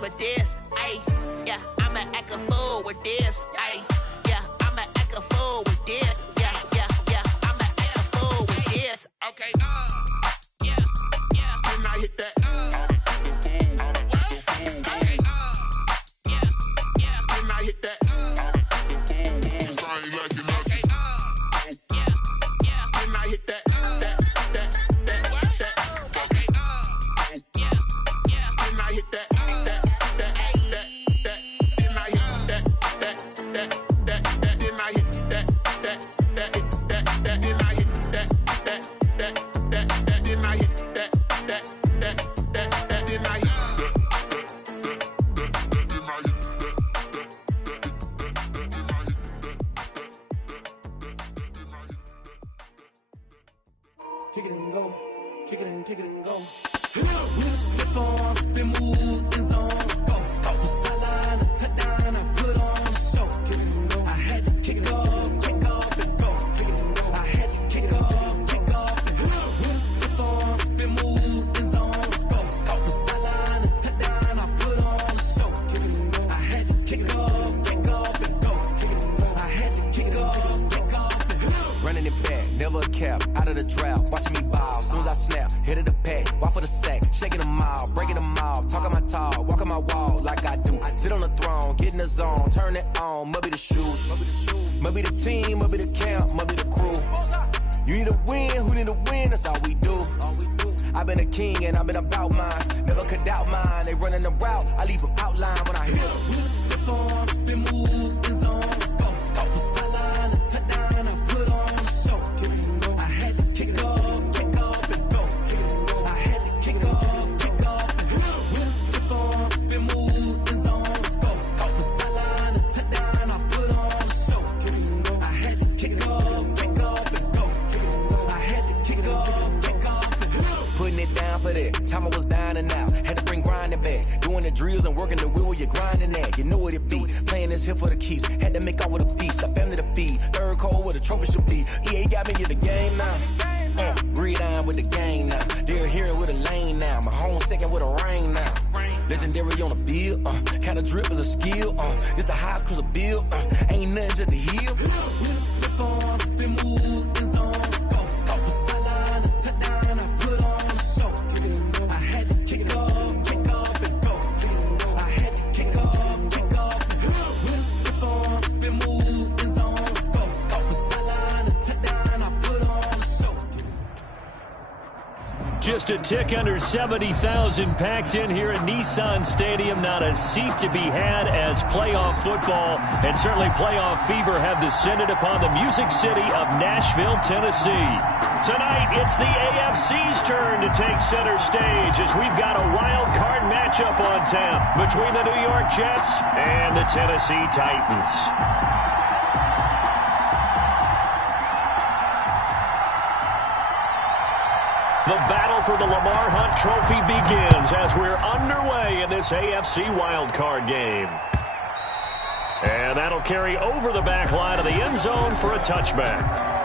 fools with this. Ayy, yeah, I'ma act a fool with this. Ayy, yeah, I'ma act a fool with this. Yeah, yeah, yeah, I'ma act a fool with this. Okay, yeah, yeah. Can I hit that? Okay, yeah, yeah. Can I hit that? Cause I ain't like it. Okay, yeah, yeah. Can I hit that? Kick it and go, kick it and go. With a stiff arm, spin move, in zone, go. Off the sideline, a touchdown, I put on a show. Kick it and go. I had to kick off and go. Kick it and go. I had to kick off and go. With a stiff arm, spin move, in zone, go. Off the sideline, a touchdown, I put on a show. Kick it and go. I had to kick off and go. Kick it and go. I had to kick off and go. Running it back, never a cap, out of the drought. Watching me ball, soon as I snap, hit of the pack, walk for the sack, shaking them out, breaking them out, talking my talk, walking my wall like I do. Sit on the throne, get in the zone, turn it on, must be the shoes, must be the team, must be the camp, must be the crew. You need a win, who need a win, that's all we do. I've been a king and I've been about mine, never could doubt mine. They running the route, I leave them outline when I hit them. With a stiff arm, spin move, in zone, go. Off the sideline, a touchdown, I put on a show. I had to kick off and go. I had to kick off and go. With a stiff arm, spin move, in zone, go. Off the sideline, a touchdown, I put on a show. I had to kick off and go. I had to kick off and go. Putting it down for that, time I was down and out, had to bring grinding back, doing the drills and working the wheel where you're grinding at, you know what it be, playing this here for the keeps, had to make off with a feast, a family to feed, third cold where the trophy should be, EA got me in the game now, breathe on with the game now, they're here with a lane now, my home second with a rain now, legendary on the field, kind of drip is a skill, it's the highest cruiser bill, ain't nothing just to heal. With a stiff arm, spin move, in zone, go. Off the sideline, a touchdown, I put on a show. I had to kick off and go. I had to kick off and go. With a stiff arm, spin move, in zone, go. Off the sideline, a touchdown, I put on a show. Just a tick under 70,000 packed in here at Nissan Stadium. Not a seat to be had as playoff football and certainly playoff fever have descended upon the Music City of Nashville, Tennessee. Tonight, it's the AFC's turn to take center stage as we've got a wild card matchup on tap between the New York Jets and the Tennessee Titans. The battle for the Lamar Hunt Trophy begins as we're underway in this AFC wildcard game. And that'll carry over the back line of the end zone for a touchback.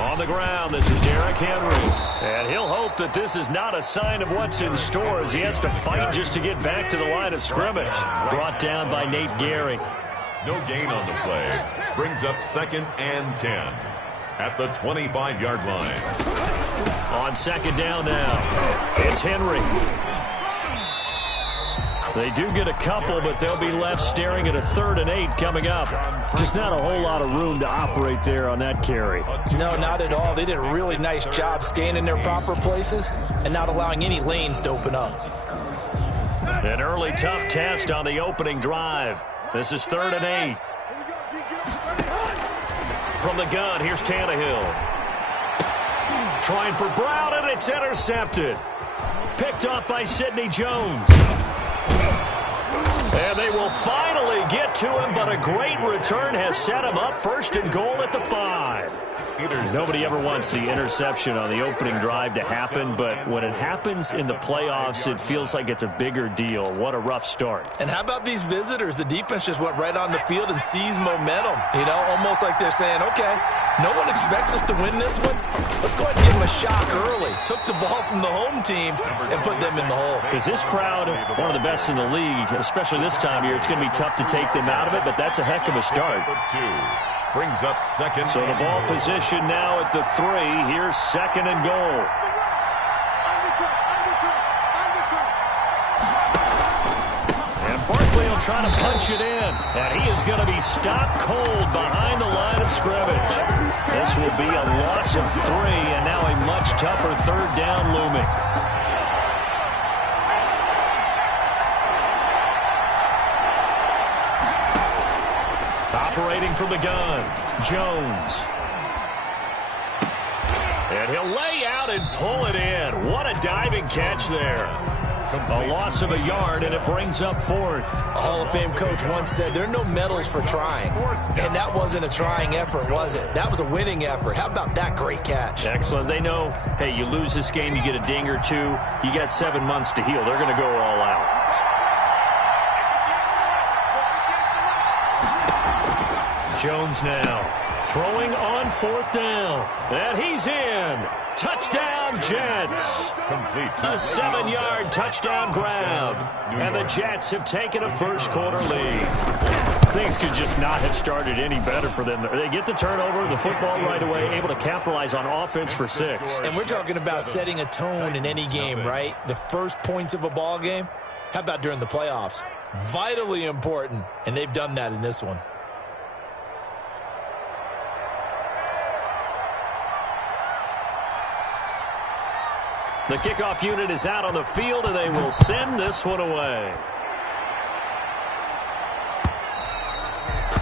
On the ground, this is Derrick Henry. And he'll hope that this is not a sign of what's in store as he has to fight just to get back to the line of scrimmage. Brought down by Nate Gary. No gain on the play. Brings up 2nd and 10 at the 25-yard line. On second down now, it's Henry. They do get a couple, but they'll be left staring at a 3rd and 8 coming up. Just not a whole lot of room to operate there on that carry. No, not at all. They did a really nice job staying in their proper places and not allowing any lanes to open up. An early tough test on the opening drive. This is 3rd and 8. From the gun, here's Tannehill. Trying for Brown, and it's intercepted. Picked off by Sidney Jones. And they will finally get to him, but a great return has set him up first and goal at the 5. Nobody ever wants the interception on the opening drive to happen, but when it happens in the playoffs, it feels like it's a bigger deal. What a rough start. And how about these visitors? The defense just went right on the field and seized momentum. You know, almost like they're saying, okay, no one expects us to win this one. Let's go ahead and give them a shock early. Took the ball from the home team and put them in the hole. Because this crowd, one of the best in the league, especially this time of year, it's going to be tough to take them out of it, but that's a heck of a start. Brings up second. So the ball position now at the 3. Here's second and goal. And Barkley will try to punch it in. And he is going to be stopped cold behind the line of scrimmage. This will be a loss of 3, and now a much tougher third down looming. Operating from the gun, Jones. And he'll lay out and pull it in. What a diving catch there. A loss of a yard, and it brings up 4th. A Hall of Fame coach once said, there are no medals for trying. And that wasn't a trying effort, was it? That was a winning effort. How about that great catch? Excellent. They know, hey, you lose this game, you get a ding or 2. You got 7 months to heal. They're going to go all out. Jones now throwing on 4th down. And he's in. Touchdown, Jets. Complete. A 7-yard touchdown grab. And the Jets have taken a first-quarter lead. Things could just not have started any better for them. They get the turnover, the football right away, able to capitalize on offense for 6. And we're talking about setting a tone in any game, right? The first points of a ball game. How about during the playoffs? Vitally important, and they've done that in this one. The kickoff unit is out on the field, and they will send this one away.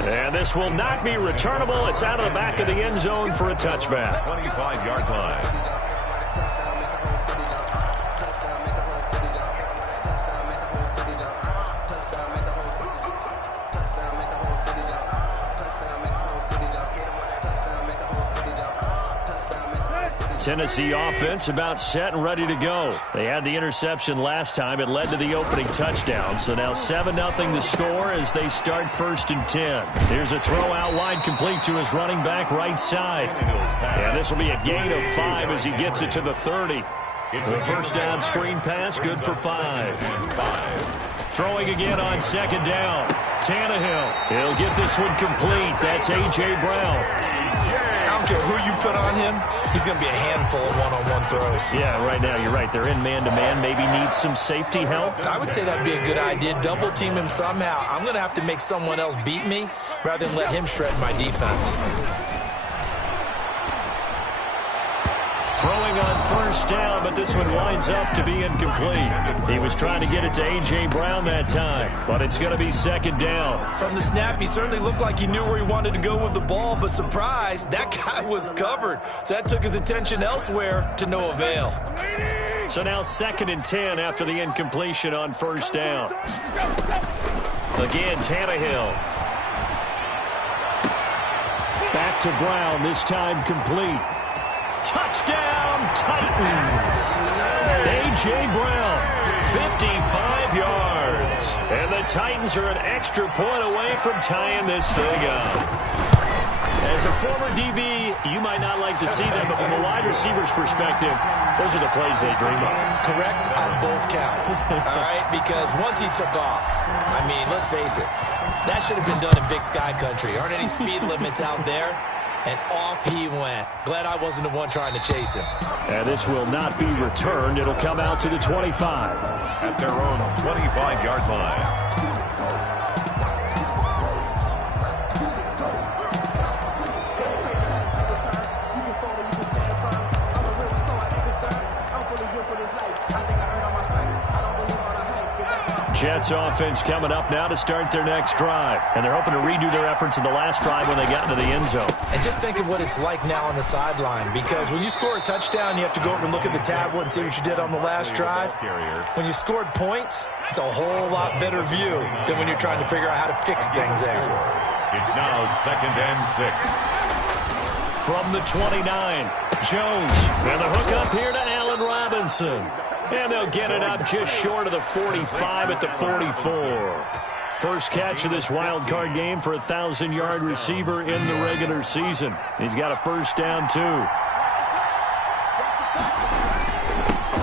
And this will not be returnable. It's out of the back of the end zone for a touchback. 25-yard line. Tennessee offense about set and ready to go. They had the interception last time. It led to the opening touchdown. So now 7-0 the score as they start 1st and 10. Here's a throw out wide complete to his running back right side. And this will be a gain of 5 as he gets it to the 30. The first down screen pass, good for 5. Throwing again on 2nd down. Tannehill. He'll get this one complete. That's A.J. Brown. I don't care who you put on him, he's going to be a handful of one-on-one throws. Yeah, right now you're right. They're in man-to-man. Maybe needs some safety help. I would say that would be a good idea. Double team him somehow. I'm going to have to make someone else beat me rather than let him shred my defense. Throwing on 1st down, but this one winds up to be incomplete. He was trying to get it to A.J. Brown that time, but it's going to be 2nd down. From the snap, he certainly looked like he knew where he wanted to go with the ball, but surprise, that guy was covered. So that took his attention elsewhere to no avail. So now 2nd and 10 after the incompletion on 1st down. Again, Tannehill. Back to Brown, this time complete. Touchdown, Titans. A.J. Brown, 55 yards. And the Titans are an extra point away from tying this thing up. As a former DB, you might not like to see them, but from a wide receiver's perspective, those are the plays they dream of. Correct on both counts, all right? Because once he took off, I mean, let's face it, that should have been done in Big Sky Country. Aren't any speed limits out there? And off he went. Glad I wasn't the one trying to chase him. And this will not be returned. It'll come out to the 25. At their own 25-yard line. Jets offense coming up now to start their next drive. And they're hoping to redo their efforts in the last drive when they got into the end zone. And just think of what it's like now on the sideline, because when you score a touchdown, you have to go over and look at the tablet and see what you did on the last drive. When you scored points, it's a whole lot better view than when you're trying to figure out how to fix things there. It's now 2nd and 6. From the 29, Jones. And the hook up here to Allen Robinson. And they'll get it up just short of the 45 at the 44. First catch of this wild card game for a 1,000-yard receiver in the regular season. He's got a first down, too.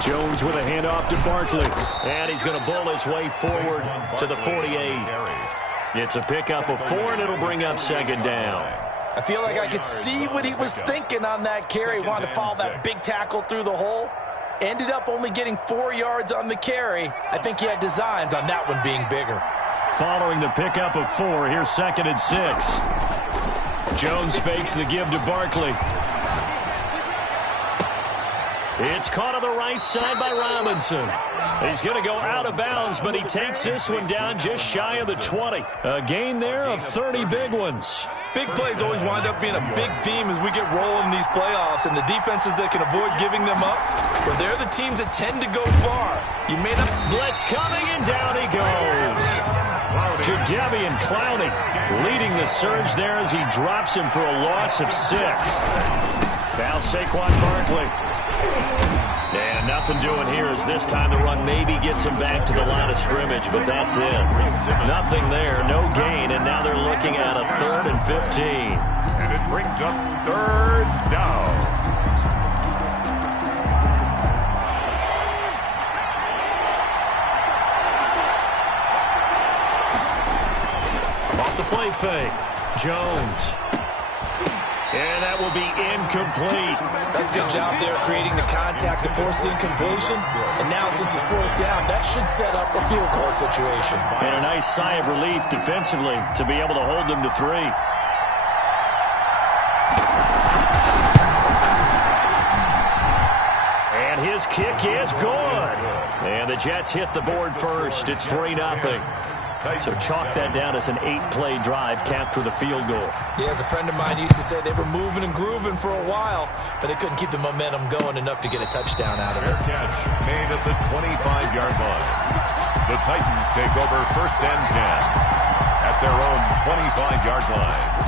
Jones with a handoff to Barkley. And he's going to bull his way forward to the 48. It's a pickup of 4, and it'll bring up 2nd down. I feel like I could see what he was thinking on that carry. Wanted to follow that big tackle through the hole. Ended up only getting 4 yards on the carry. I think he had designs on that one being bigger. Following the pickup of 4, here's 2nd and 6. Jones fakes the give to Barkley. It's caught on the right side by Robinson. He's going to go out of bounds, but he takes this one down just shy of the 20. A gain there of 30 big ones. Big plays always wind up being a big theme as we get rolling in these playoffs, and the defenses that can avoid giving them up, where they're the teams that tend to go far. You may not... Blitz coming, and down he goes. Jadeveon Clowney leading the surge there as he drops him for a loss of 6. Now Saquon Barkley. And nothing doing here as this time the run maybe gets him back to the line of scrimmage, but that's it. Nothing there, no gain, and now they're looking at a 3rd and 15. And it brings up 3rd down. Off the play fake. Jones. And that will be incomplete. That's a good job there creating the contact to force the incompletion. And now since it's 4th down, that should set up a field goal situation. And a nice sigh of relief defensively to be able to hold them to 3. And his kick is good. And the Jets hit the board first. It's 3-0. So chalk that down as an 8-play drive capped with a field goal. Yeah, as a friend of mine used to say, they were moving and grooving for a while, but they couldn't keep the momentum going enough to get a touchdown out of it. Catch made at the 25-yard line. The Titans take over 1st and 10 at their own 25-yard line.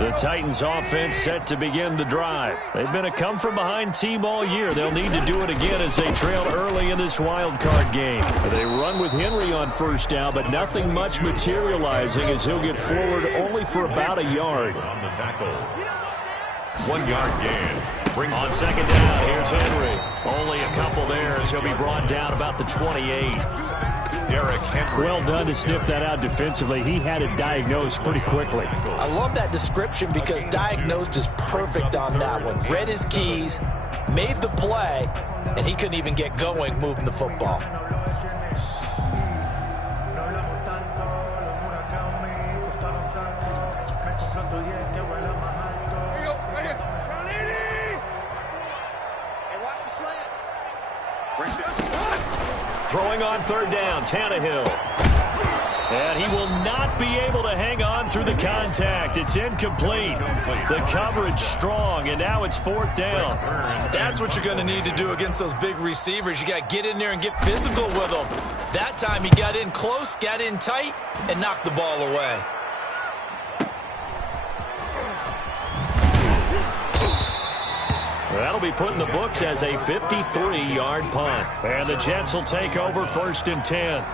The Titans offense set to begin the drive. They've been a come-from-behind team all year. They'll need to do it again as they trail early in this wild card game. They run with Henry on 1st down, but nothing much materializing as he'll get forward only for about a yard. On the tackle. 1-yard gain. On 2nd down, here's Henry. Only a couple there as he'll be brought down about the 28. Well done to sniff that out defensively. He had it diagnosed pretty quickly. I love that description because diagnosed is perfect on that one. Read his keys, made the play, and he couldn't even get going moving the football. Throwing on 3rd down, Tannehill. And he will not be able to hang on through the contact. It's incomplete. The coverage strong, and now it's 4th down. That's what you're going to need to do against those big receivers. You got to get in there and get physical with them. That time he got in close, got in tight, and knocked the ball away. That'll be put in the books as a 53-yard punt. And the Jets will take over 1st and 10.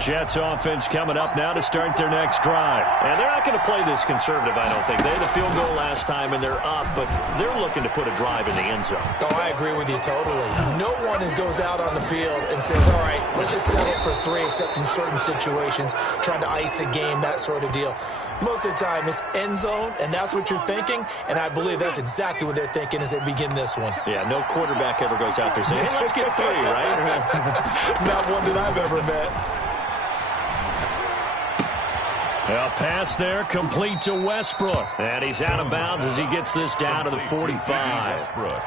Jets offense coming up now to start their next drive. And they're not going to play this conservative, I don't think. They had a field goal last time, and they're up, but they're looking to put a drive in the end zone. Oh, I agree with you totally. No one goes out on the field and says, all right, let's just settle for 3, except in certain situations, trying to ice a game, that sort of deal. Most of the time, it's end zone, and that's what you're thinking, and I believe that's exactly what they're thinking as they begin this one. Yeah, no quarterback ever goes out there saying, hey, let's get 3, right? Not one that I've ever met. A pass there, complete to Westbrook. And he's out of bounds as he gets this down to the 45. Westbrook.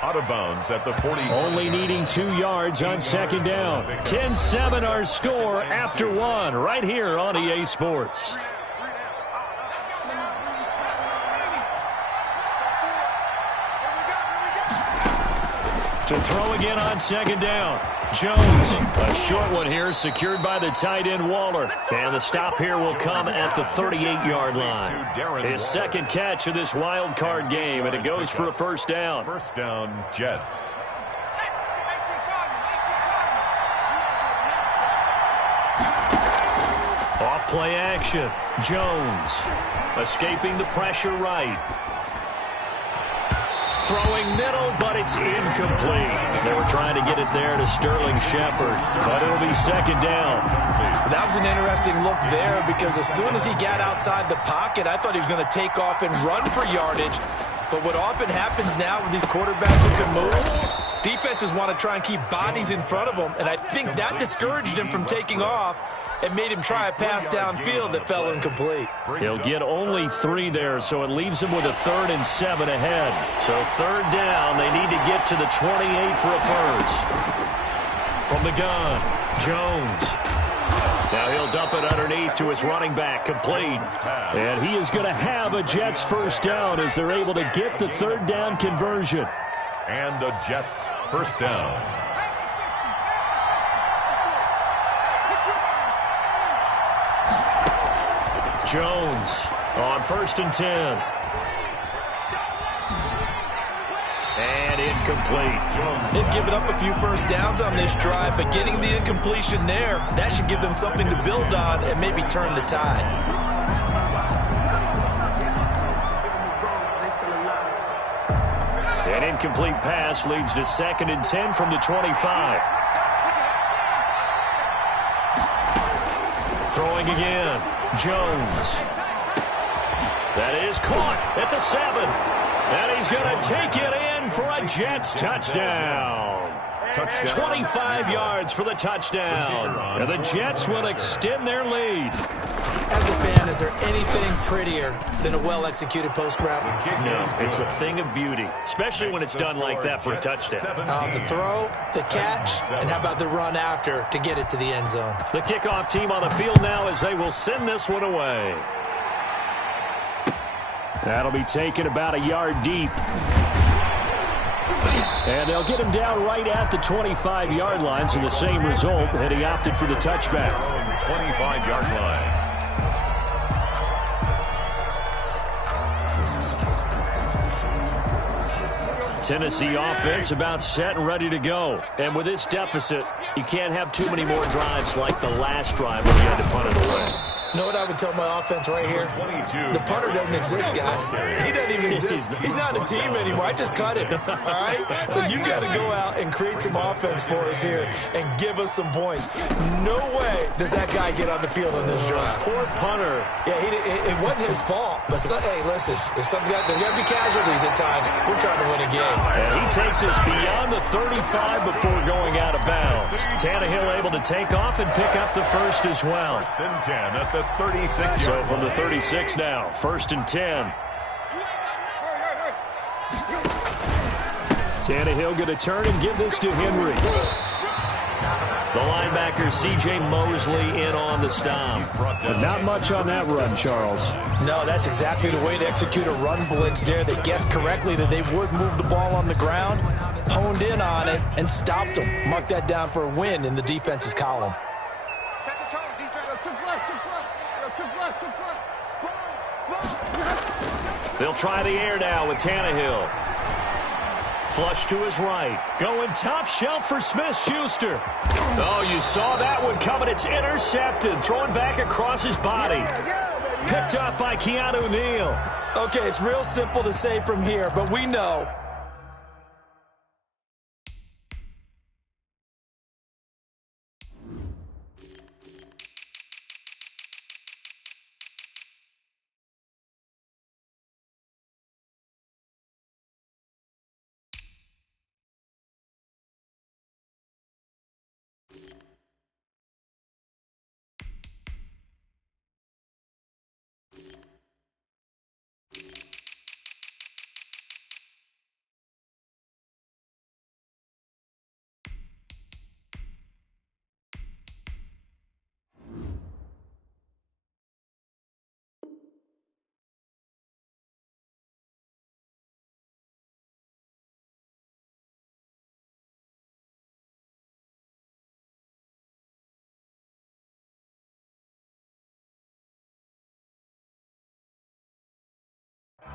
Out of bounds at the 40. Only needing 2 yards on second down. 10-7 our score after 1 right here on EA Sports. To throw again on second down. Jones, a short one here, secured by the tight end Waller. And the stop here will come at the 38-yard line. His second catch of this wild card game, and it goes for a first down. First down, Jets. Off play action. Jones escaping the pressure right. Throwing middle, but it's incomplete. They were trying to get it there to Sterling Shepard, but it'll be second down. That was an interesting look there because as soon as he got outside the pocket, I thought he was going to take off and run for yardage. But what often happens now with these quarterbacks who can move, defenses want to try and keep bodies in front of them, and I think that discouraged him from taking off and made him try a pass downfield that fell incomplete. He'll get only 3 there, so it leaves him with a 3rd and 7 ahead. So third down, they need to get to the 28 for a first. From the gun, Jones. Now he'll dump it underneath to his running back, complete. And he is going to have a Jets first down as they're able to get the third down conversion. And a Jets first down. Jones on 1st and 10. And incomplete. They've given up a few first downs on this drive, but getting the incompletion there, that should give them something to build on and maybe turn the tide. An incomplete pass leads to 2nd and 10 from the 25. Throwing again. Jones. That is caught at the 7. And he's going to take it in for a Jets touchdown. 25 yards for the touchdown. And the Jets will extend their lead. As a fan, is there anything prettier than a well-executed post route? No, it's a thing of beauty, especially when it's done like that for a touchdown. The throw, the catch, and how about the run after to get it to the end zone? The kickoff team on the field now as they will send this one away. That'll be taken about a yard deep. And they'll get him down right at the 25-yard line, so the same result, and he opted for the touchback. 25-yard line. Tennessee offense about set and ready to go. And with this deficit, you can't have too many more drives like the last drive when you had to punt it away. You know what I would tell my offense right here? The punter doesn't exist, guys. He doesn't even exist. He's not a team anymore. I just cut him. All right? So you've got to go out and create some offense for us here and give us some points. No way does that guy get on the field on this drive. Poor punter. Yeah, it wasn't his fault. But, hey, listen, there's got to be casualties at times. We're trying to win a game. And he takes us beyond the 35 before going out of bounds. Tannehill able to take off and pick up the first as well. 1st and 10 at the 36. So from the 36 now, 1st and 10. Tannehill going to turn and give this to Henry. The linebacker, C.J. Mosley, in on the stop. But not much on that run, Charles. No, that's exactly the way to execute a run blitz there. They guessed correctly that they would move the ball on the ground, honed in on it, and stopped them. Mark that down for a win in the defense's column. They'll try the air now with Tannehill. Flush to his right. Going top shelf for Smith-Schuster. Oh, you saw that one coming. It's intercepted. Throwing back across his body. Picked up by Keanu Neal. Okay, it's real simple to say from here, but we know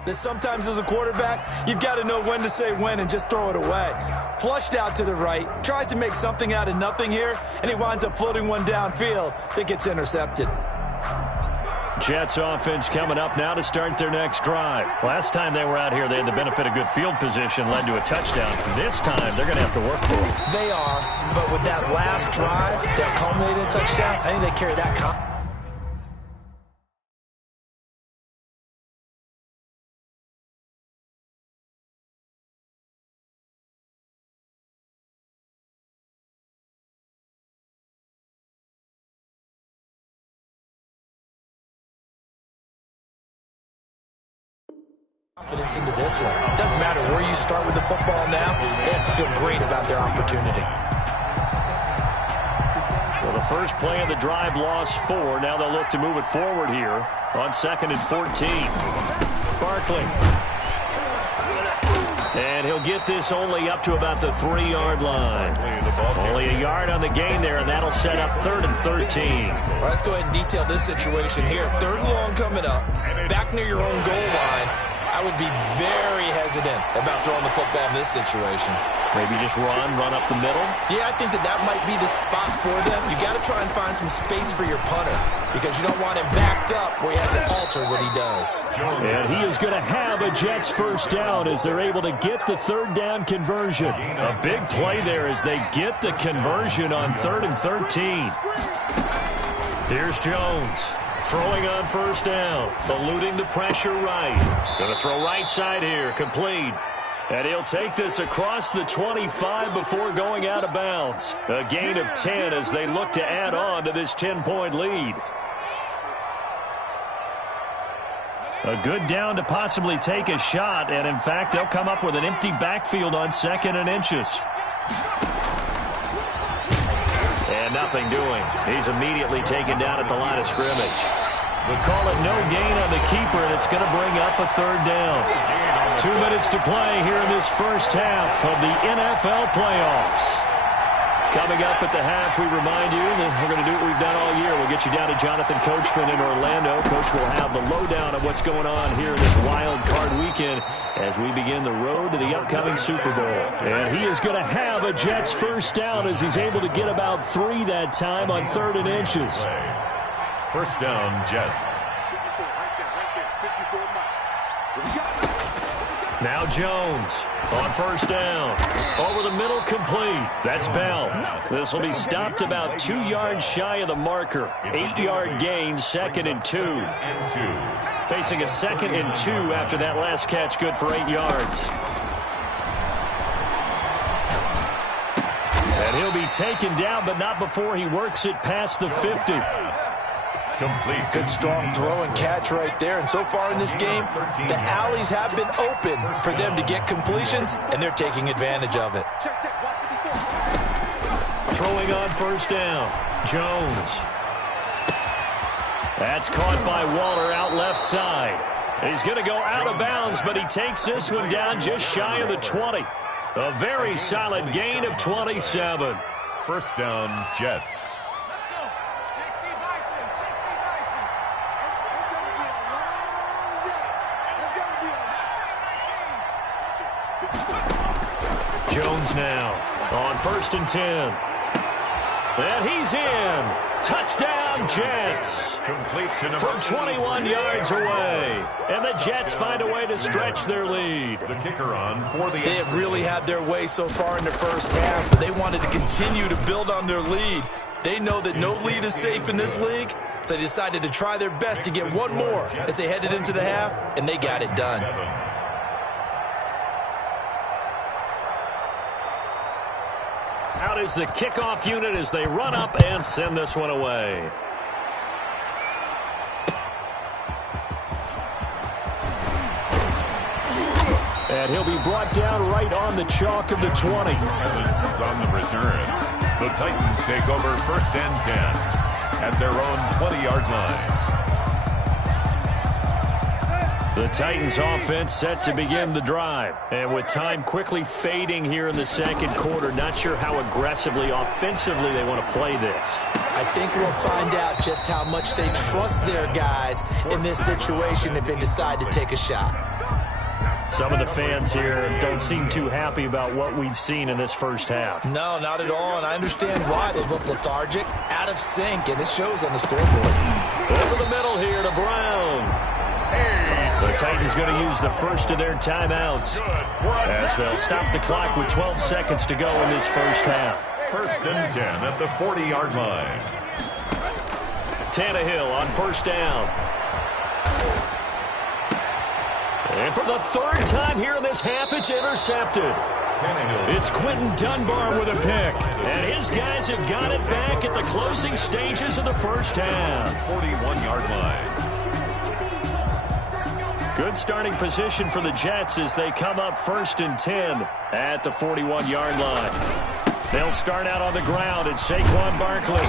that sometimes as a quarterback, you've got to know when to say when and just throw it away. Flushed out to the right, tries to make something out of nothing here, and he winds up floating one downfield that gets intercepted. Jets offense coming up now to start their next drive. Last time they were out here, they had the benefit of good field position, led to a touchdown. This time, they're going to have to work for it. They are, but with that last drive that culminated in a touchdown, I think they carry that confidence into this one. It doesn't matter where you start with the football now. They have to feel great about their opportunity. Well, the first play of the drive lost 4. Now they'll look to move it forward here on 2nd and 14. Barkley. And he'll get this only up to about the 3-yard line. Only a yard on the gain there, and that'll set up 3rd and 13. Well, let's go ahead and detail this situation here. 3rd and long coming up. Back near your own goal line. I would be very hesitant about throwing the football in this situation. Maybe just run up the middle? Yeah, I think that might be the spot for them. You got to try and find some space for your punter because you don't want him backed up where he has to alter what he does. And he is going to have a Jets first down as they're able to get the 3rd down conversion. A big play there as they get the conversion on 3rd and 13. Here's Jones. Throwing on first down, eluding the pressure right. Going to throw right side here, complete. And he'll take this across the 25 before going out of bounds. A gain of 10 as they look to add on to this 10-point lead. A good down to possibly take a shot, and in fact, they'll come up with an empty backfield on 2nd and inches. And nothing doing. He's immediately taken down at the line of scrimmage. We'll call it no gain on the keeper, and it's going to bring up a 3rd down. 2 minutes to play here in this first half of the NFL playoffs. Coming up at the half, we remind you that we're going to do what we've done all year. We'll get you down to Jonathan Coachman in Orlando. Coach will have the lowdown of what's going on here in this wild card weekend as we begin the road to the upcoming Super Bowl. And he is going to have a Jets first down as he's able to get about 3 that time on 3rd and inches. First down, Jets. Now Jones on first down. Over the middle, complete. That's Bell. This will be stopped about 2 yards shy of the marker. 8-yard gain, 2nd and 2. Facing a 2nd and 2 after that last catch, good for 8 yards. And he'll be taken down, but not before he works it past the 50. Complete. Good strong throw and catch right there. And so far in this game, the alleys have been open for them to get completions, and they're taking advantage of it. Throwing on first down, Jones. That's caught by Waller out left side. He's going to go out of bounds, but he takes this one down just shy of the 20. A very solid gain of 27. First down, Jets. Jones now on 1st and 10. And he's in. Touchdown, Jets. From 21 yards away. And the Jets find a way to stretch their lead. The kicker on for the... They have really had their way so far in the first half, but they wanted to continue to build on their lead. They know that no lead is safe in this league, so they decided to try their best to get one more as they headed into the half, and they got it done. Out is the kickoff unit as they run up and send this one away. And he'll be brought down right on the chalk of the 20. Evans on the return. The Titans take over 1st and 10 at their own 20-yard line. The Titans offense set to begin the drive. And with time quickly fading here in the second quarter, not sure how aggressively, offensively they want to play this. I think we'll find out just how much they trust their guys in this situation if they decide to take a shot. Some of the fans here don't seem too happy about what we've seen in this first half. No, not at all, and I understand why. They look lethargic, out of sync, and it shows on the scoreboard. Over the middle here to Brown. The Titans going to use the first of their timeouts as they'll stop the clock with 12 seconds to go in this first half. 1st and 10 at the 40-yard line. Tannehill on first down. And for the third time here in this half, it's intercepted. It's Quentin Dunbar with a pick. And his guys have got it back at the closing stages of the first half. 41-yard line. Good starting position for the Jets as they come up 1st and 10 at the 41-yard line. They'll start out on the ground at Saquon Barkley.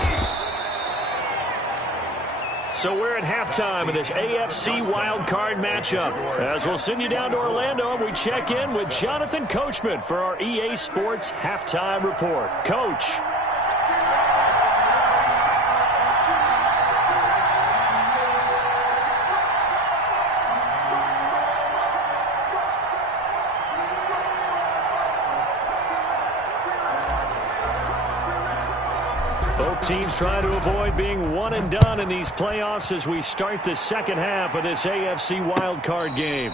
So we're at halftime of this AFC wildcard matchup. As we'll send you down to Orlando, and we check in with Jonathan Coachman for our EA Sports Halftime Report. Coach. Both teams trying to avoid being one and done in these playoffs as we start the second half of this AFC wildcard game.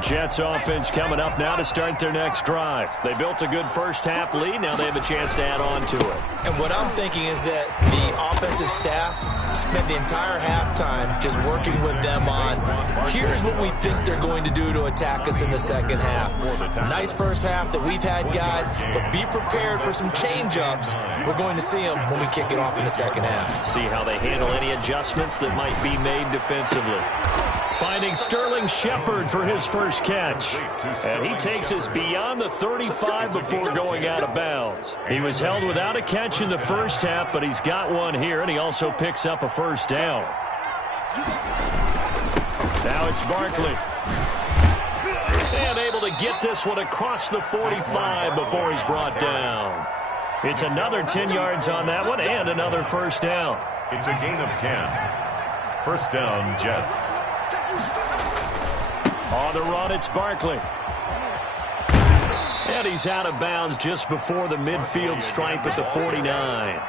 Jets offense coming up now to start their next drive. They built a good first half lead. Now they have a chance to add on to it. And what I'm thinking is that the offensive staff spent the entire halftime just working with them on, here's what we think they're going to do to attack us in the second half. Nice first half that we've had, guys, but be prepared for some change-ups. We're going to see them when we kick it off in the second half. See how they handle any adjustments that might be made defensively. Finding Sterling Shepard for his first catch. And he takes us beyond the 35 before going out of bounds. He was held without a catch in the first half, but he's got one here, and he also picks up a first down. Now it's Barkley. And able to get this one across the 45 before he's brought down. It's another 10 yards on that one and another first down. It's a gain of 10. First down, Jets. On the run, it's Barkley. And he's out of bounds just before the midfield stripe at the 49.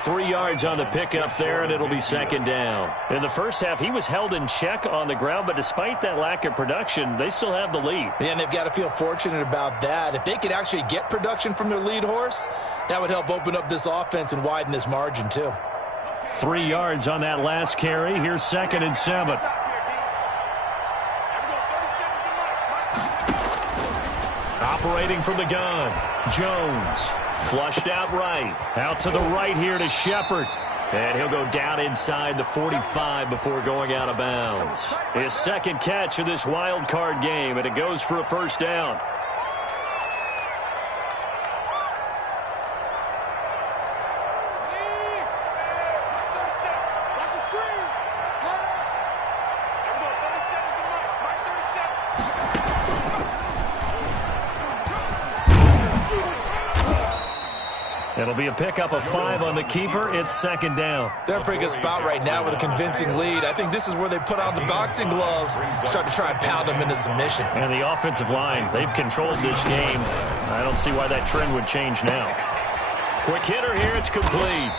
3 yards on the pickup there, and it'll be second down. In the first half, he was held in check on the ground, but despite that lack of production, they still have the lead. Yeah, and they've got to feel fortunate about that. If they could actually get production from their lead horse, that would help open up this offense and widen this margin, too. 3 yards on that last carry. Here's 2nd and 7. Operating from the gun, Jones. Flushed out right. Out to the right here to Shepard. And he'll go down inside the 45 before going out of bounds. His second catch of this wild card game, and it goes for a first down. It'll be a pickup of 5 on the keeper. It's second down. They're in a pretty good spot right now with a convincing lead. I think this is where they put on the boxing gloves, start to try and pound them into submission. And the offensive line, they've controlled this game. I don't see why that trend would change now. Quick hitter here, it's complete.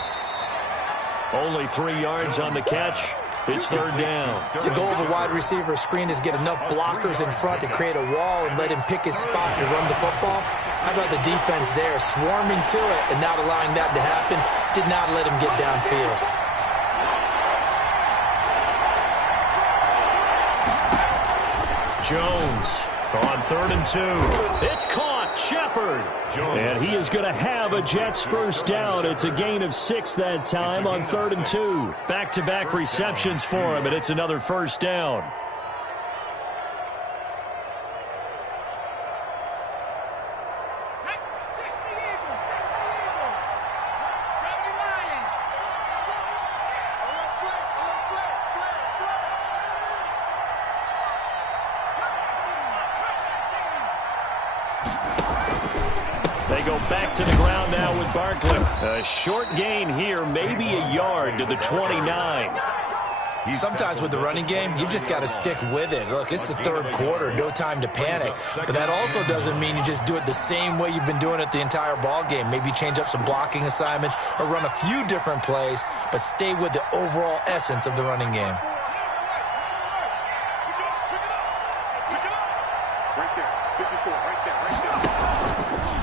Only 3 yards on the catch. It's third down. The goal of a wide receiver screen is get enough blockers in front to create a wall and let him pick his spot to run the football. How about the defense there, swarming to it and not allowing that to happen? Did not let him get downfield. Jones on 3rd and 2. It's caught. Shepard. And he is going to have a Jets first down. It's a gain of 6 that time on 3rd and 2. Back-to-back receptions for him, and it's another first down. go back to the ground now with Barkley. A short gain here, maybe a yard to the 29. Sometimes with the running game, you've just got to stick with it. Look, it's the third quarter, no time to panic. But that also doesn't mean you just do it the same way you've been doing it the entire ball game. Maybe change up some blocking assignments or run a few different plays, but stay with the overall essence of the running game.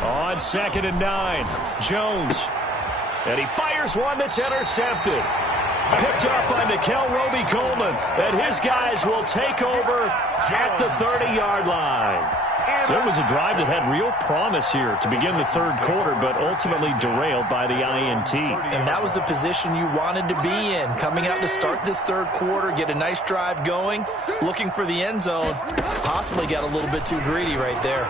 On 2nd and 9, Jones. And he fires one that's intercepted. Picked up by Nickel Roby-Coleman. And his guys will take over at the 30-yard line. So it was a drive that had real promise here to begin the third quarter, but ultimately derailed by the INT. And that was the position you wanted to be in. Coming out to start this third quarter, get a nice drive going, looking for the end zone. Possibly got a little bit too greedy right there.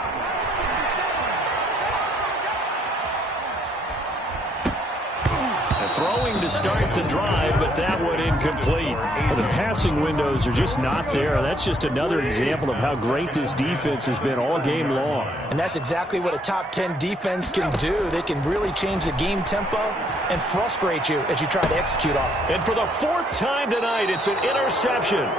Throwing to start the drive, but that one incomplete. Well, the passing windows are just not there. That's just another example of how great this defense has been all game long. And that's exactly what a top 10 defense can do. They can really change the game tempo and frustrate you as you try to execute off. And for the fourth time tonight, it's an interception.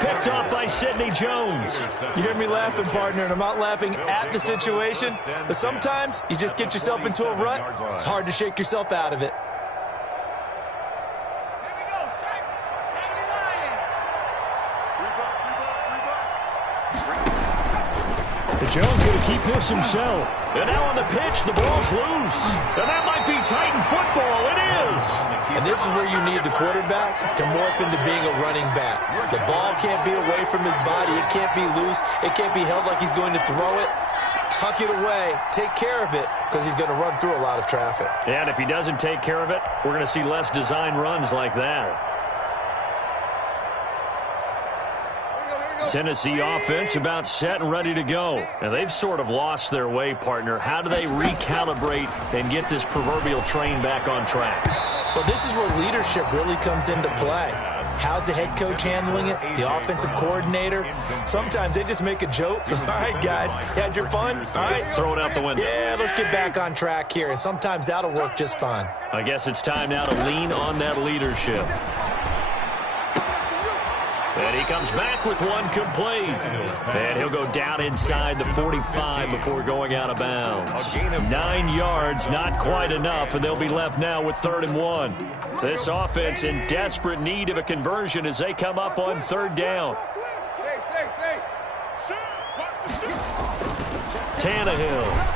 Picked up by Sidney Jones. You hear me laughing, partner, and I'm not laughing at the situation, but sometimes you just get yourself into a rut. It's hard to shake yourself out of it. Jones going to keep this himself. And now on the pitch, the ball's loose. And that might be Titan football. It is. And this is where you need the quarterback to morph into being a running back. The ball can't be away from his body. It can't be loose. It can't be held like he's going to throw it. Tuck it away. Take care of it because he's going to run through a lot of traffic. And if he doesn't take care of it, we're going to see less design runs like that. Tennessee offense about set and ready to go. And they've sort of lost their way, partner. How do they recalibrate and get this proverbial train back on track? Well, this is where leadership really comes into play. How's the head coach handling it? The offensive coordinator? Sometimes they just make a joke. All right, guys, you had your fun? All right. Throw it out the window. Yeah, let's get back on track here. And sometimes that'll work just fine. I guess it's time now to lean on that leadership. And he comes back with one complete. And he'll go down inside the 45 before going out of bounds. 9 yards, not quite enough, and they'll be left now with 3rd and 1. This offense in desperate need of a conversion as they come up on 3rd down. Tannehill.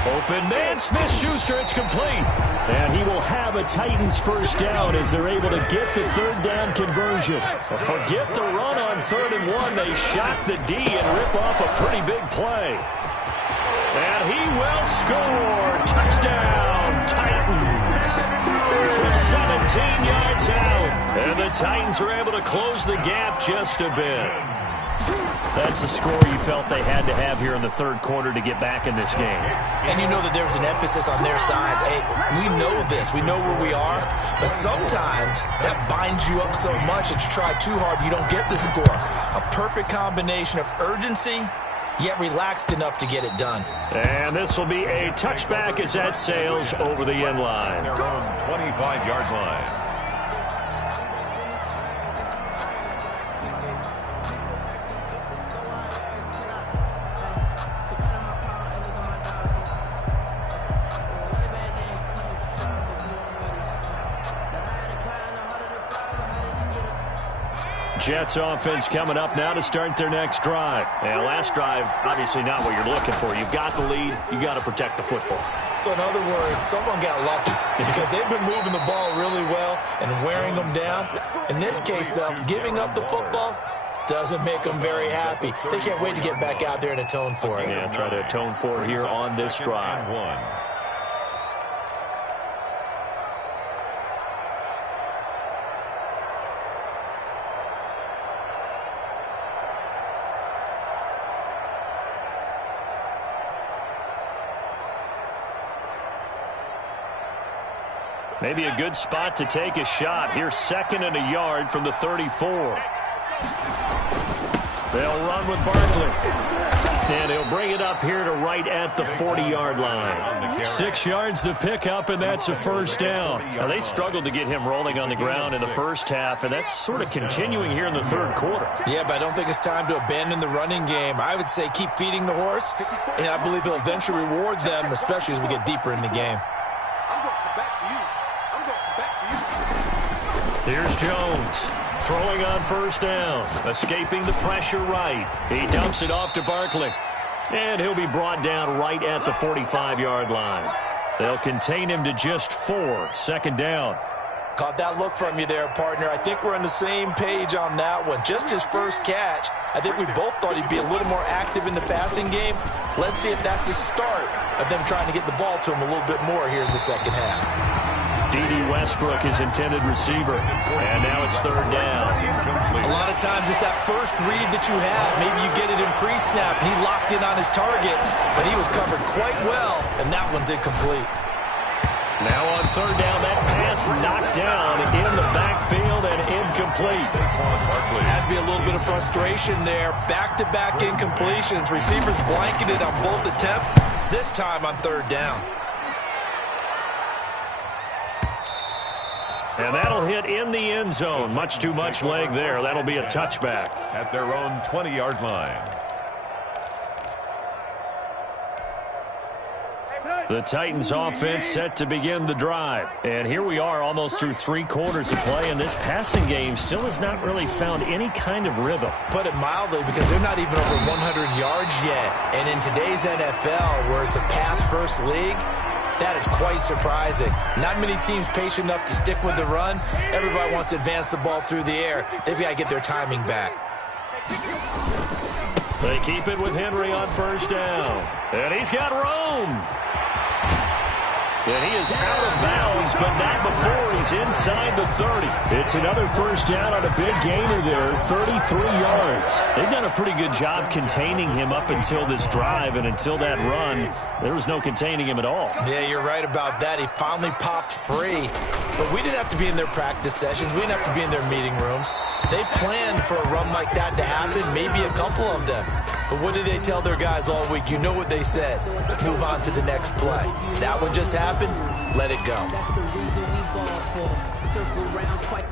Open man, Smith-Schuster, it's complete. And he will have a Titans first down as they're able to get the 3rd down conversion. Forget the run on 3rd and 1. They shock the D and rip off a pretty big play. And he will score. Touchdown, Titans. From 17 yards out. And the Titans are able to close the gap just a bit. That's the score you felt they had to have here in the 3rd quarter to get back in this game. And you know that there's an emphasis on their side. Hey, we know this. We know where we are. But sometimes that binds you up so much that you try too hard, you don't get the score. A perfect combination of urgency, yet relaxed enough to get it done. And this will be a touchback as that sails over the end line. Their own 25-yard line. Jets offense coming up now to start their next drive. And last drive, obviously not what you're looking for. You've got the lead. You got to protect the football. So in other words, someone got lucky because they've been moving the ball really well and wearing them down. In this case, though, giving up the football doesn't make them very happy. They can't wait to get back out there and atone for it. Yeah, try to atone for it here on this drive. Maybe a good spot to take a shot. Here's 2nd and a yard from the 34. They'll run with Barkley. And he'll bring it up here to right at the 40-yard line. 6 yards the pickup, and that's a first down. Now, they struggled to get him rolling on the ground in the first half, and that's sort of continuing here in the third quarter. Yeah, but I don't think it's time to abandon the running game. I would say keep feeding the horse, and I believe he'll eventually reward them, especially as we get deeper in the game. I'm going to come back to you. I'm going to come back to you. Here's Jones. Throwing on first down. Escaping the pressure right. He dumps it off to Barkley. And he'll be brought down right at the 45-yard line. They'll contain him to just 4. Second down. Caught that look from you there, partner. I think we're on the same page on that one. Just his first catch. I think we both thought he'd be a little more active in the passing game. Let's see if that's the start of them trying to get the ball to him a little bit more here in the second half. D.D. Westbrook is intended receiver. And now it's third down. A lot of times it's that first read that you have. Maybe you get it in pre-snap, and he locked in on his target, but he was covered quite well, and that one's incomplete. Now on third down, that pass knocked down in the backfield and incomplete. Has to be a little bit of frustration there. Back-to-back incompletions. Receivers blanketed on both attempts, this time on third down. And that'll hit in the end zone. Much too much leg there. That'll be a touchback. At their own 20-yard line. The Titans offense set to begin the drive. And here we are almost through 3 quarters of play, and this passing game still has not really found any kind of rhythm. Put it mildly, because they're not even over 100 yards yet. And in today's NFL, where it's a pass-first league, that is quite surprising. Not many teams patient enough to stick with the run. Everybody wants to advance the ball through the air. They've got to get their timing back. They keep it with Henry on first down. And he's got room. And he is out of bounds, but not before he's inside the 30. It's another first down on a big gainer there, 33 yards. They've done a pretty good job containing him up until this drive, and until that run, there was no containing him at all. Yeah, you're right about that. He finally popped free. But we didn't have to be in their practice sessions. We didn't have to be in their meeting rooms. They planned for a run like that to happen, maybe a couple of them. But what did they tell their guys all week? You know what they said. Move on to the next play. That one just happened. Let it go. That's the reason we ball for. Circle around twice.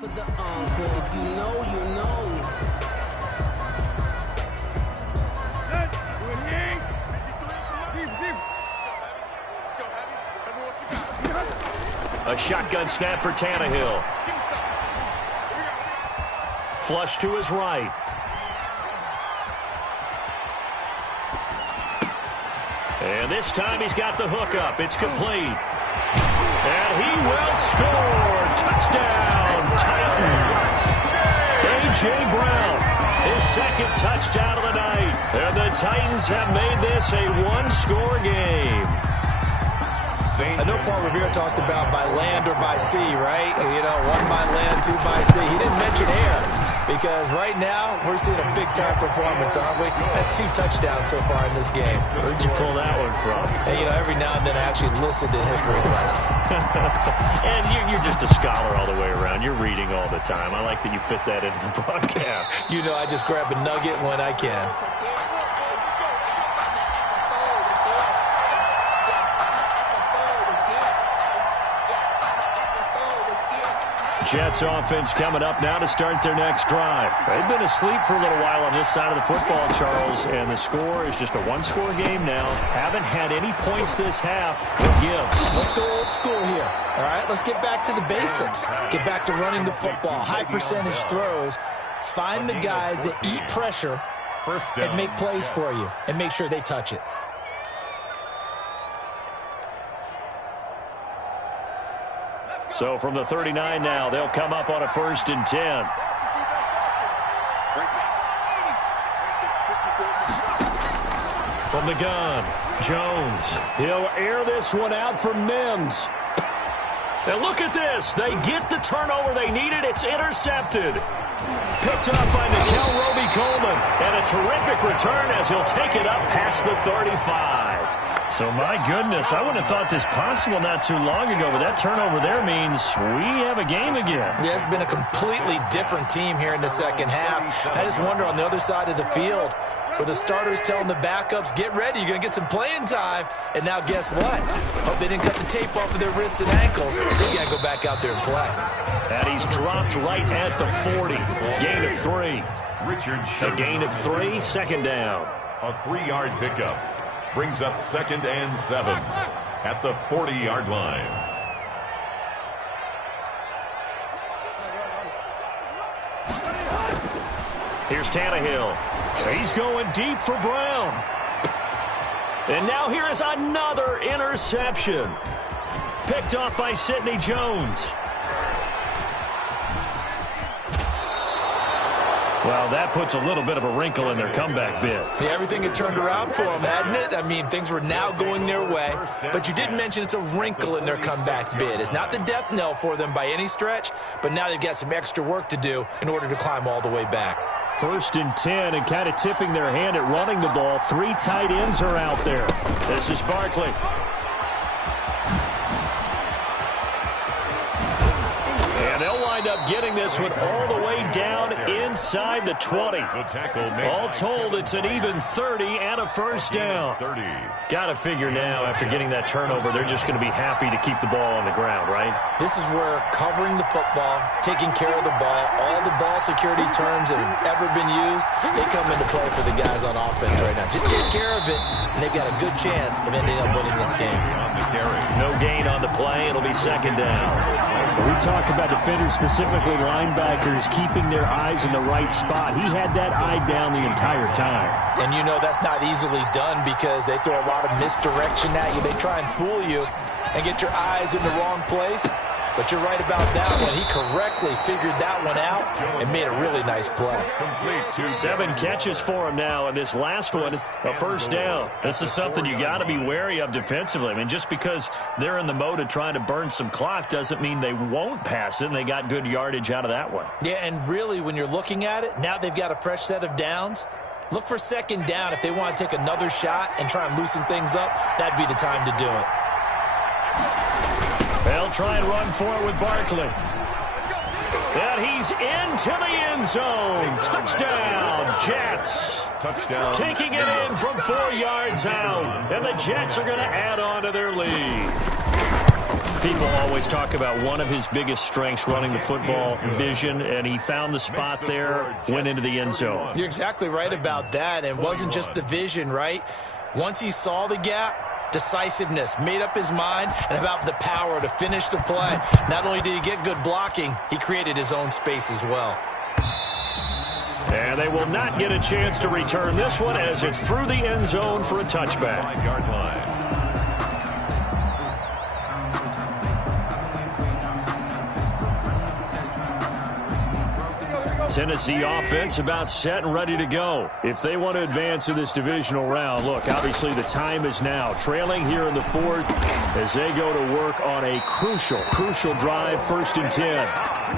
For the encore, if you know, you know. A shotgun snap for Tannehill. Flush to his right. And this time he's got the hook up. It's complete. And he will score. Touchdown, Titans. A.J. Brown, his second touchdown of the night. And the Titans have made this a one-score game. I know Paul Revere talked about by land or by sea, right? You know, 1 by land, 2 by sea. He didn't mention air because right now we're seeing a big-time performance, aren't we? That's 2 touchdowns so far in this game. Where'd you pull that one from? And, you know, every now and then I actually listened in history class. And you're just a scholar all the way around. You're reading all the time. I like that you fit that into the broadcast. You know, I just grab a nugget when I can. Jets offense coming up now to start their next drive. They've been asleep for a little while on this side of the football, Charles, and the score is just a one-score game now. Haven't had any points this half. What gives? Let's go old school here. All right, let's get back to the basics. Get back to running the football, high percentage throws. Find the guys that eat pressure and make plays for you and make sure they touch it. So from the 39 now, they'll come up on a 1st and 10. From the gun, Jones. He'll air this one out for Mims. And look at this. They get the turnover they needed. It's intercepted. Picked up by Nickel Roby-Coleman. And a terrific return as he'll take it up past the 35. So, my goodness, I wouldn't have thought this possible not too long ago, but that turnover there means we have a game again. Yeah, it's been a completely different team here in the second half. I just wonder on the other side of the field, where the starters telling the backups, get ready, you're going to get some playing time. And now guess what? Hope they didn't cut the tape off of their wrists and ankles. They got to go back out there and play. And he's dropped right at the 40. Gain of 3. A gain of 3, 2nd down. A 3-yard pickup brings up 2nd and 7 at the 40-yard line. Here's Tannehill. He's going deep for Brown. And now here is another interception. Picked off by Sidney Jones. Well, that puts a little bit of a wrinkle in their comeback bid. Yeah, everything had turned around for them, hadn't it? I mean, things were now going their way. But you did mention it's a wrinkle in their comeback bid. It's not the death knell for them by any stretch, but now they've got some extra work to do in order to climb all the way back. 1st and 10, and kind of tipping their hand at running the ball. 3 tight ends are out there. This is Barkley. And they'll wind up getting this one all the way down inside the 20. All told, it's an even 30 and a 1st down. Got to figure now, after getting that turnover, they're just going to be happy to keep the ball on the ground, right? This is where covering the football, taking care of the ball, all the ball security terms that have ever been used, they come into play for the guys on offense right now. Just take care of it, and they've got a good chance of ending up winning this game. No gain on the play. It'll be 2nd down. We talk about defenders, specifically linebackers, keeping their eyes in the right spot. He had that eye down the entire time. And you know that's not easily done because they throw a lot of misdirection at you. They try and fool you and get your eyes in the wrong place. But you're right about that one. He correctly figured that one out and made a really nice play. 7 catches for him now, and this last one, a 1st down. This is something you got to be wary of defensively. I mean, just because they're in the mode of trying to burn some clock doesn't mean they won't pass it, and they got good yardage out of that one. Yeah, and really, when you're looking at it, now they've got a fresh set of downs. Look for 2nd down. If they want to take another shot and try and loosen things up, that'd be the time to do it. They'll try and run for it with Barkley. And he's into the end zone. Touchdown, Jets. Touchdown. Taking it in from 4 yards out. And the Jets are going to add on to their lead. People always talk about one of his biggest strengths running the football, vision, and he found the spot there, went into the end zone. You're exactly right about that. It wasn't just the vision, right? Once he saw the gap, decisiveness, made up his mind, and about the power to finish the play. Not only did he get good blocking, he created his own space as well. And they will not get a chance to return this one as it's through the end zone for a touchback. 5-yard line. Tennessee offense about set and ready to go. If they want to advance in this divisional round, look, obviously the time is now. Trailing here in the 4th as they go to work on a crucial drive, 1st and 10.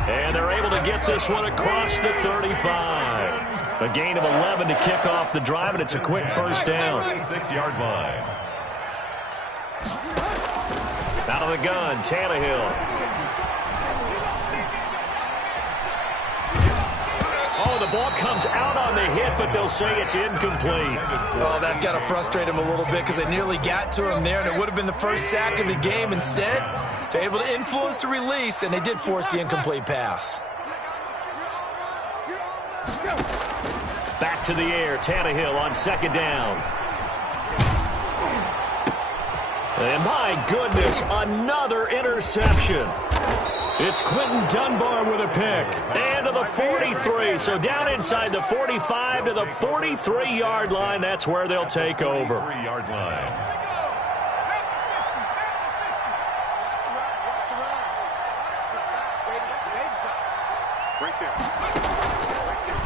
And they're able to get this one across the 35. A gain of 11 to kick off the drive, and it's a quick 1st down. 6-yard line. Out of the gun, Tannehill. Oh, the ball comes out on the hit, but they'll say it's incomplete. Oh, that's got to frustrate him a little bit because they nearly got to him there, and it would have been the first sack of the game. Instead, they're able to influence the release, and they did force the incomplete pass. Back to the air, Tannehill on second down. And my goodness, another interception. It's Quentin Dunbar with a pick. And to the 43. So down inside the 45 to the 43-yard line. That's where they'll take over. 3-yard line. Right there.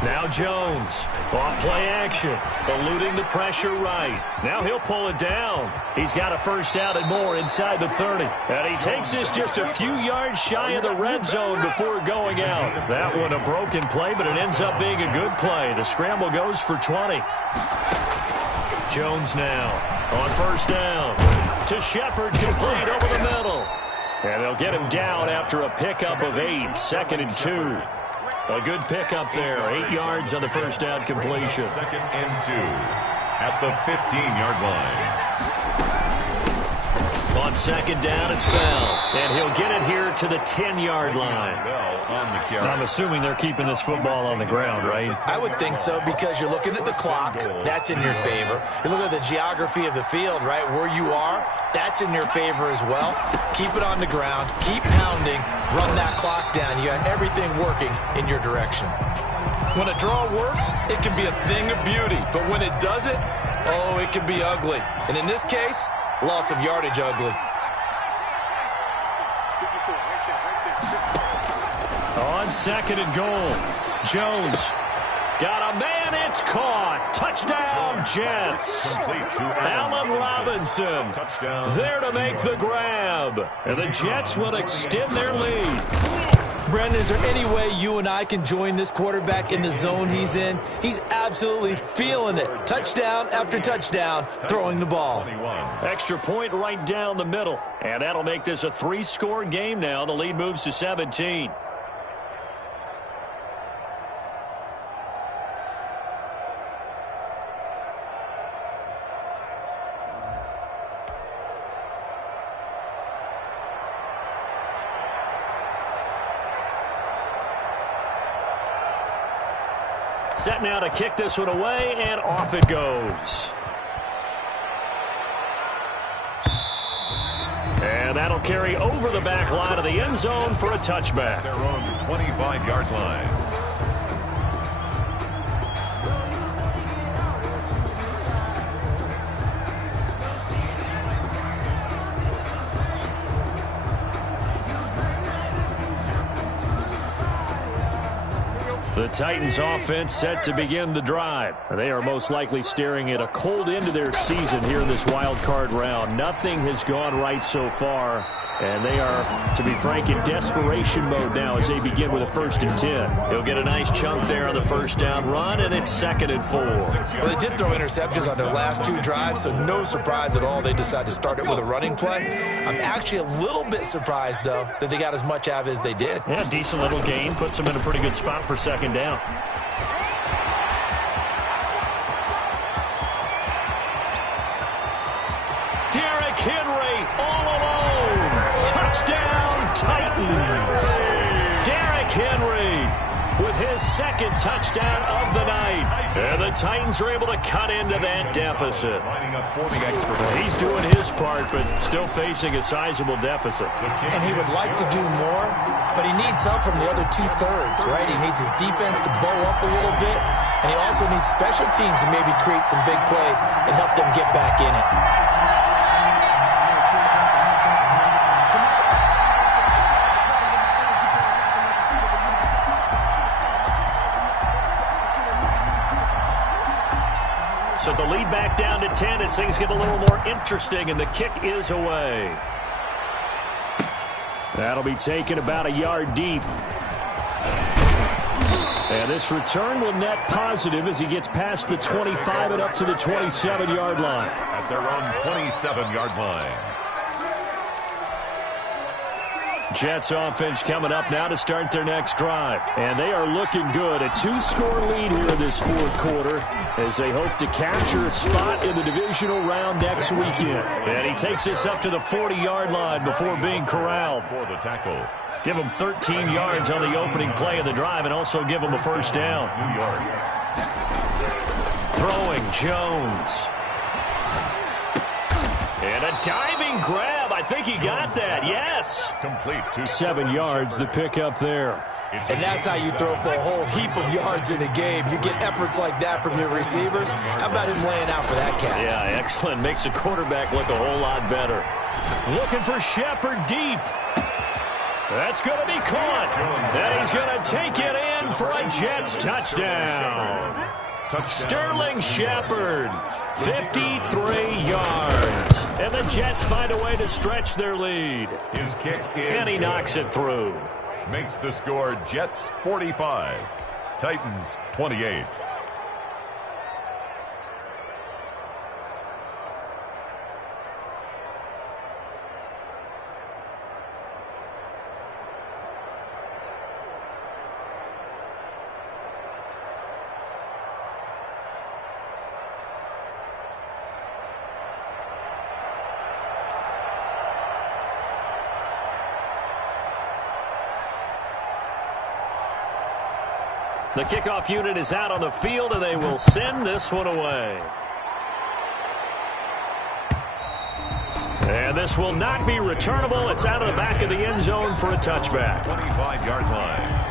Now Jones, off play action, eluding the pressure right. Now he'll pull it down. He's got a first down and more inside the 30. And he takes this just a few yards shy of the red zone before going out. That one a broken play, but it ends up being a good play. The scramble goes for 20. Jones now on first down. To Shepard, complete over the middle. And they'll get him down after a pickup of 8, 2nd and 2. A good pickup there, 8 yards on the first down completion. 2nd and 2 at the 15-yard line. On second down, it's Bell. And he'll get it here to the 10-yard line. I'm assuming they're keeping this football on the ground, right? I would think so because you're looking at the clock. That's in your favor. You look at the geography of the field, right, where you are. That's in your favor as well. Keep it on the ground. Keep pounding. Run that clock down. You have everything working in your direction. When a draw works, it can be a thing of beauty. But when it doesn't, oh, it can be ugly. And in this case, loss of yardage ugly. On second and goal, Jones got a man, it's caught. Touchdown, Jets. Allen Robinson there to make the grab. And the Jets will extend their lead. Brendan, is there any way you and I can join this quarterback in the zone he's in? He's absolutely feeling it. Touchdown after touchdown, throwing the ball. Extra point right down the middle. And that'll make this a 3-score game now. The lead moves to 17. Set now to kick this one away, and off it goes. And that'll carry over the back line of the end zone for a touchback. Their own 25-yard line. The Titans offense set to begin the drive. They are most likely staring at a cold end to their season here in this wild card round. Nothing has gone right so far, and they are, to be frank, in desperation mode now as they begin with a 1st and 10. He'll get a nice chunk there on the first down run, and it's 2nd and 4. Well, they did throw interceptions on their last 2 drives, so no surprise at all they decided to start it with a running play. I'm actually a little bit surprised, though, that they got as much out of it as they did. Yeah, decent little gain. Puts them in a pretty good spot for 2nd down. Derrick Henry all alone. Touchdown, Titans. Derrick Henry with his 2nd touchdown of the night. And the Titans are able to cut into that deficit. He's doing his part, but still facing a sizable deficit. And he would like to do more, but he needs help from the other 2/3, right? He needs his defense to bow up a little bit, and he also needs special teams to maybe create some big plays and help them get back in it. So the lead back down to 10 as things get a little more interesting, and the kick is away. That'll be taken about a yard deep. And this return will net positive as he gets past the 25 and up to the 27-yard line. At their own 27-yard line. Jets offense coming up now to start their next drive. And they are looking good. A 2-score lead here in this fourth quarter as they hope to capture a spot in the divisional round next weekend. And he takes this up to the 40-yard line before being corralled. For the tackle. Give him 13 yards on the opening play of the drive and also give him a first down. New York. Throwing Jones. And a diving grab. I think he got that. Yes. Complete to 7 yards, the pickup there. And that's how you throw for a whole heap of yards in a game. You get efforts like that from your receivers. How about him laying out for that catch? Yeah, excellent. Makes the quarterback look a whole lot better. Looking for Shepard deep. That's going to be caught. And he's going to take it in for a Jets touchdown. Sterling Shepard, 53 yards. And the Jets find a way to stretch their lead. His kick is and he knocks it through. Makes the score Jets 45, Titans 28. The kickoff unit is out on the field, and they will send this one away. And this will not be returnable. It's out of the back of the end zone for a touchback. 25-yard line.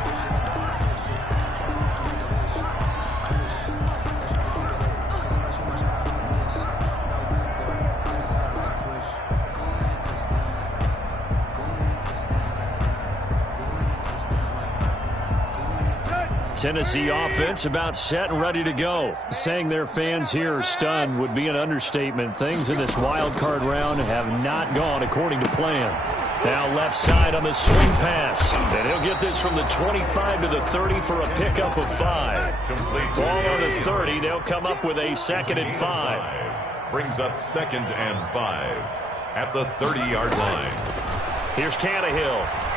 Tennessee offense about set and ready to go. Saying their fans here are stunned would be an understatement. Things in this wild card round have not gone according to plan. Now left side on the swing pass. And he'll get this from the 25 to the 30 for a pickup of 5. Ball on the 30. They'll come up with a 2nd and 5. Brings up 2nd and 5 at the 30-yard line. Here's Tannehill.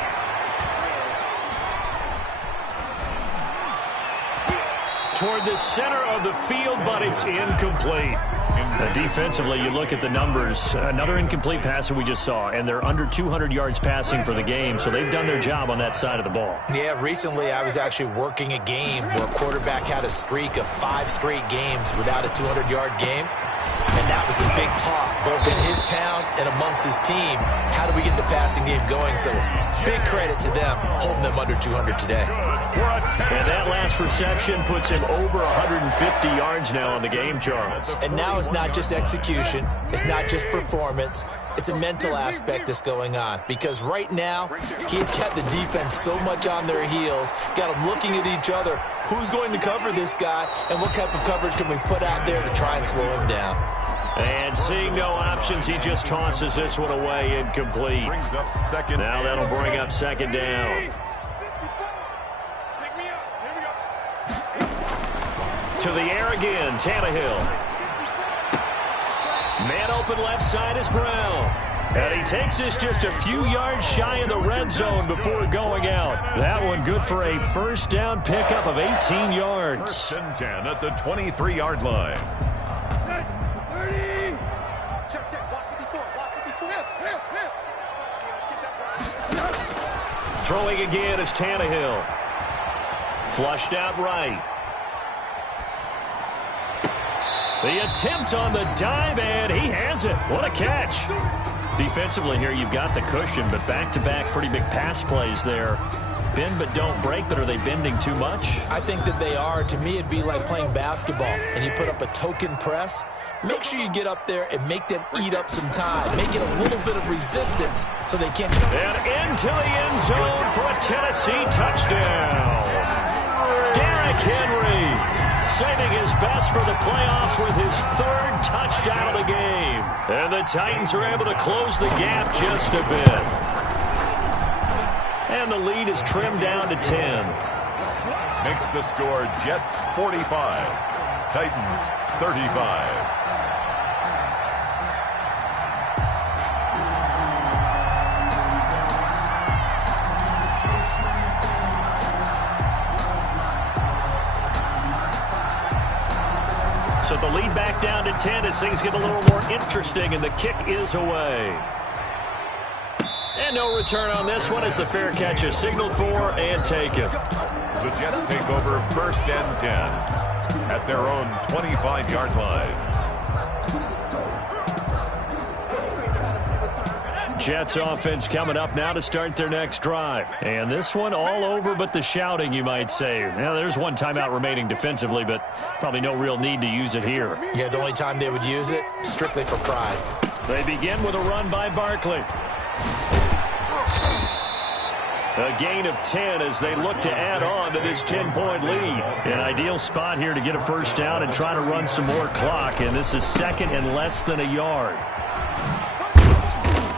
Toward the center of the field, but it's incomplete. Defensively, you look at the numbers. Another incomplete pass that we just saw, and they're under 200 yards passing for the game, so they've done their job on that side of the ball. Yeah, recently I was actually working a game where a quarterback had a streak of 5 straight games without a 200-yard game. And that was a big talk, both in his town and amongst his team. How do we get the passing game going? So big credit to them, holding them under 200 today. And that last reception puts him over 150 yards now on the game, Charles. And now it's not just execution. It's not just performance. It's a mental aspect that's going on. Because right now, he's got the defense so much on their heels, got them looking at each other. Who's going to cover this guy, and what type of coverage can we put out there to try and slow him down? And seeing no options, he just tosses this one away incomplete. Brings up 2nd. Now that'll bring up 2nd down. To the air again, Tannehill. Man open left side is Brown. And he takes this just a few yards shy of the red zone before going out. That one good for a first down pickup of 18 yards. 1st and 10 at the 23-yard line. Throwing again is Tannehill. Flushed out right. The attempt on the dive, and he has it. What a catch. Defensively here, you've got the cushion, but back-to-back pretty big pass plays there. Bend but don't break, but are they bending too much? I think that they are. To me, it'd be like playing basketball, and you put up a token press. Make sure you get up there and make them eat up some time. Make it a little bit of resistance so they can't. And into the end zone for a Tennessee touchdown. Derrick Henry saving his best for the playoffs with his 3rd touchdown of the game. And the Titans are able to close the gap just a bit. And the lead is trimmed down to 10. Makes the score Jets 45, Titans 35. and 10 as things get a little more interesting, and the kick is away. And no return on this one as the fair catch is signaled for and taken. The Jets take over 1st and 10 at their own 25-yard line. Jets offense coming up now to start their next drive. And this one all over but the shouting, you might say. Now, there's one timeout remaining defensively, but probably no real need to use it here. Yeah, the only time they would use it, strictly for pride. They begin with a run by Barkley. A gain of 10 as they look to add on to this 10-point lead. An ideal spot here to get a first down and try to run some more clock. And this is 2nd and less than a yard.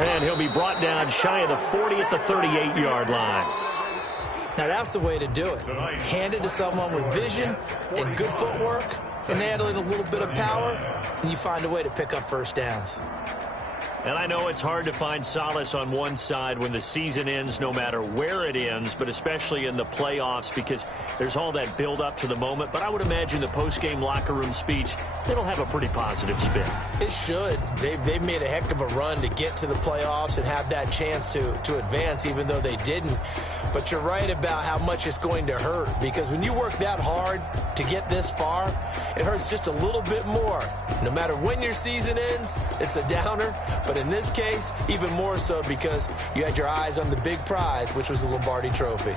And he'll be brought down shy of the 40 at the 38-yard line. Now that's the way to do it. Hand it to someone with vision and good footwork, and add in a little bit of power, and you find a way to pick up first downs. And I know it's hard to find solace on one side when the season ends, no matter where it ends, but especially in the playoffs because there's all that build up to the moment. But I would imagine the post-game locker room speech, it'll have a pretty positive spin. It should. They've made a heck of a run to get to the playoffs and have that chance to advance, even though they didn't. But you're right about how much it's going to hurt, because when you work that hard to get this far, it hurts just a little bit more. No matter when your season ends, it's a downer. But in this case, even more so because you had your eyes on the big prize, which was the Lombardi Trophy.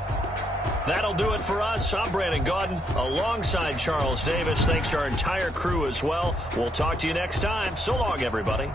That'll do it for us. I'm Brandon Gaudin alongside Charles Davis. Thanks to our entire crew as well. We'll talk to you next time. So long, everybody.